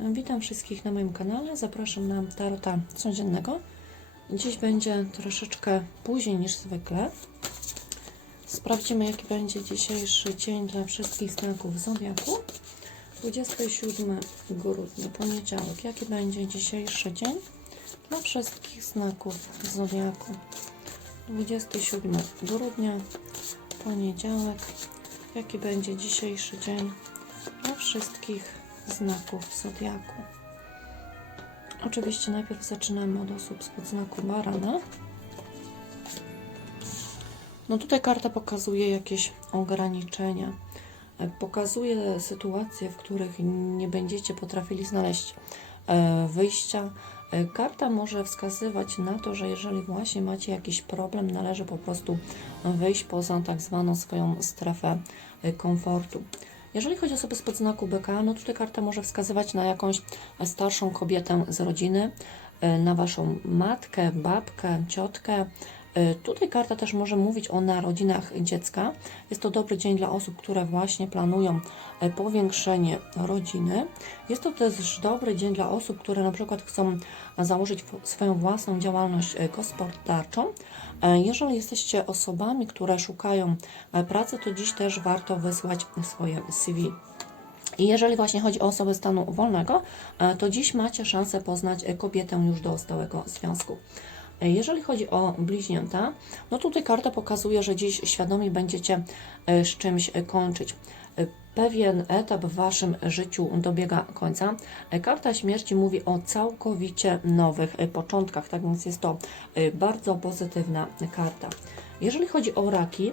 Witam wszystkich na moim kanale. Zapraszam na tarota codziennego. Dziś będzie troszeczkę później niż zwykle. Sprawdzimy, jaki będzie dzisiejszy dzień dla wszystkich znaków zodiaku. 27 grudnia, poniedziałek. Jaki będzie dzisiejszy dzień dla wszystkich znaków zodiaku? 27 grudnia, poniedziałek. Jaki będzie dzisiejszy dzień dla wszystkich znaków zodiaku? Oczywiście najpierw zaczynamy od osób spod znaku barana. No tutaj karta pokazuje jakieś ograniczenia. E, Pokazuje sytuacje, w których nie będziecie potrafili znaleźć e, wyjścia. E, Karta może wskazywać na to, że jeżeli właśnie macie jakiś problem, należy po prostu wyjść poza tak zwaną swoją strefę komfortu. Jeżeli chodzi o osoby spod znaku byka, no tutaj karta może wskazywać na jakąś starszą kobietę z rodziny, e, na waszą matkę, babkę, ciotkę. E, Tutaj karta też może mówić o narodzinach dziecka. Jest to dobry dzień dla osób, które właśnie planują e, powiększenie rodziny. Jest to też dobry dzień dla osób, które na przykład chcą założyć swoją własną działalność e, gospodarczą. Jeżeli jesteście osobami, które szukają pracy, to dziś też warto wysłać swoje CV. I jeżeli właśnie chodzi o osobę stanu wolnego, to dziś macie szansę poznać kobietę już do stałego związku. E, Jeżeli chodzi o bliźnięta, no tutaj karta pokazuje, że dziś świadomie będziecie e, z czymś e, kończyć. Pewien etap w Waszym życiu dobiega końca. Karta śmierci mówi o całkowicie nowych początkach, tak więc jest to bardzo pozytywna karta. Jeżeli chodzi o raki,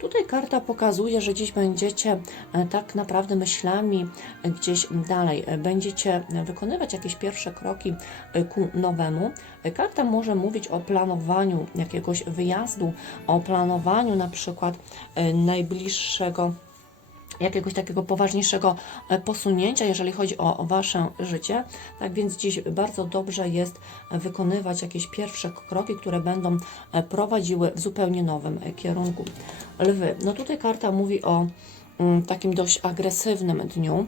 Tutaj karta pokazuje, że dziś będziecie e, tak naprawdę myślami gdzieś dalej. E, Będziecie wykonywać jakieś pierwsze kroki e, ku nowemu. Karta może mówić o planowaniu jakiegoś wyjazdu, o planowaniu na przykład najbliższego jakiegoś takiego poważniejszego e, posunięcia, jeżeli chodzi o Wasze życie. Tak więc dziś bardzo dobrze jest wykonywać jakieś pierwsze kroki, które będą e, prowadziły w zupełnie nowym e, kierunku. Lwy. No tutaj karta mówi o takim dość agresywnym dniu.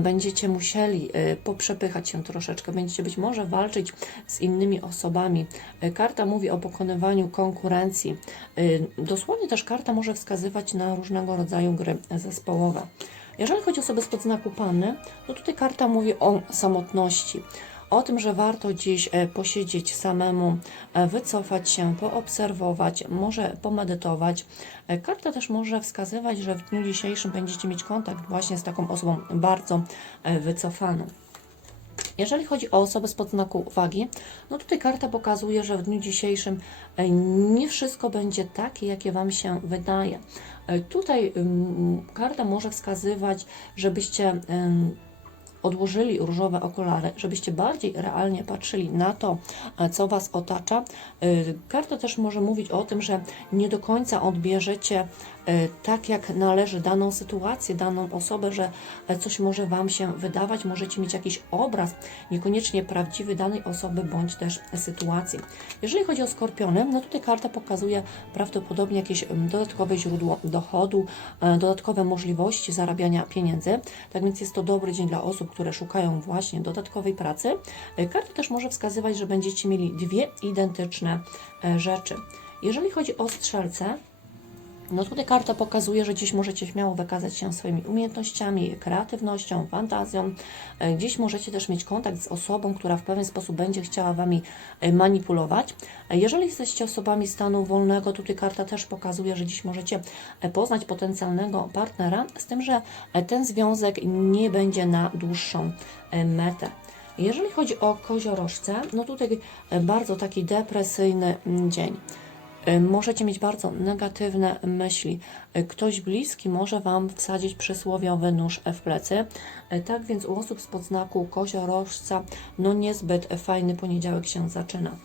Będziecie musieli e, poprzepychać się troszeczkę, będziecie być może walczyć z innymi osobami. E, Karta mówi o pokonywaniu konkurencji. E, Dosłownie też karta może wskazywać na różnego rodzaju gry zespołowe. Jeżeli chodzi o osoby spod znaku Panny, to tutaj karta mówi o samotności. O tym, że warto dziś e, posiedzieć samemu, e, wycofać się, poobserwować, może pomedytować. E, Karta też może wskazywać, że w dniu dzisiejszym będziecie mieć kontakt właśnie z taką osobą bardzo wycofaną. Jeżeli chodzi o osobę spod znaku wagi, no tutaj karta pokazuje, że w dniu dzisiejszym nie wszystko będzie takie, jakie Wam się wydaje. Tutaj ym, karta może wskazywać, żebyście odłożyli różowe okulary, żebyście bardziej realnie patrzyli na to, e, co Was otacza. Karta też może mówić o tym, że nie do końca odbierzecie e, tak, jak należy daną sytuację, daną osobę, że e, coś może Wam się wydawać, możecie mieć jakiś obraz, niekoniecznie prawdziwy danej osoby bądź też sytuacji. Jeżeli chodzi o skorpiony, no tutaj karta pokazuje prawdopodobnie jakieś dodatkowe źródło dochodu, e, dodatkowe możliwości zarabiania pieniędzy. Tak więc jest to dobry dzień dla osób, które szukają właśnie dodatkowej pracy. E, Karta też może wskazywać, że będziecie mieli dwie identyczne e, rzeczy. Jeżeli chodzi o strzelce, no tutaj karta pokazuje, że dziś możecie śmiało wykazać się swoimi umiejętnościami, kreatywnością, fantazją. E, Dziś możecie też mieć kontakt z osobą, która w pewien sposób będzie chciała Wami e, manipulować. E, Jeżeli jesteście osobami stanu wolnego, tutaj karta też pokazuje, że dziś możecie poznać potencjalnego partnera, z tym, że ten związek nie będzie na dłuższą metę. Jeżeli chodzi o koziorożce, no tutaj bardzo taki depresyjny mm, dzień. Y, Możecie mieć bardzo negatywne myśli. Y, Ktoś bliski może Wam wsadzić przysłowiowy nóż w plecy. Y, Tak więc u osób spod znaku koziorożca no niezbyt fajny poniedziałek się zaczyna.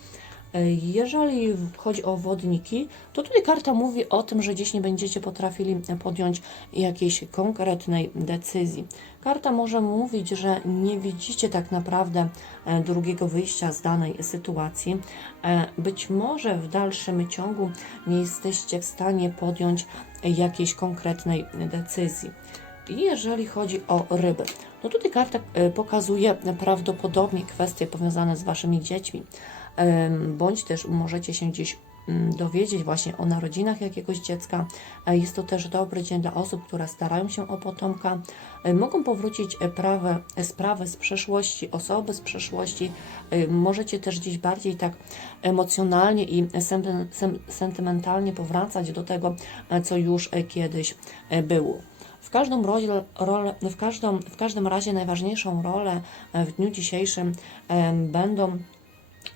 Jeżeli chodzi o wodniki, to tutaj karta mówi o tym, że dziś nie będziecie potrafili podjąć jakiejś konkretnej decyzji. Karta może mówić, że nie widzicie tak naprawdę e, drugiego wyjścia z danej sytuacji. E, Być może w dalszym ciągu nie jesteście w stanie podjąć jakiejś konkretnej decyzji. Jeżeli chodzi o ryby, No tutaj karta e, pokazuje prawdopodobnie kwestie powiązane z Waszymi dziećmi, bądź też możecie się gdzieś mm, dowiedzieć właśnie o narodzinach jakiegoś dziecka. E, Jest to też dobry dzień dla osób, które starają się o potomka. E, Mogą powrócić e, prawe, sprawy z przeszłości, osoby z przeszłości. Możecie też gdzieś bardziej tak emocjonalnie i sentymentalnie powracać do tego, co już kiedyś było. W w, każdą, w każdym razie najważniejszą rolę w dniu dzisiejszym będą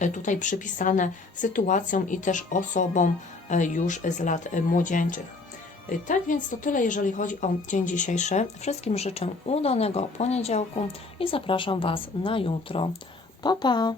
tutaj przypisane sytuacjom i też osobom e, już z lat e, młodzieńczych. E, Tak więc to tyle, jeżeli chodzi o dzień dzisiejszy. Wszystkim życzę udanego poniedziałku i zapraszam Was na jutro. Pa, pa!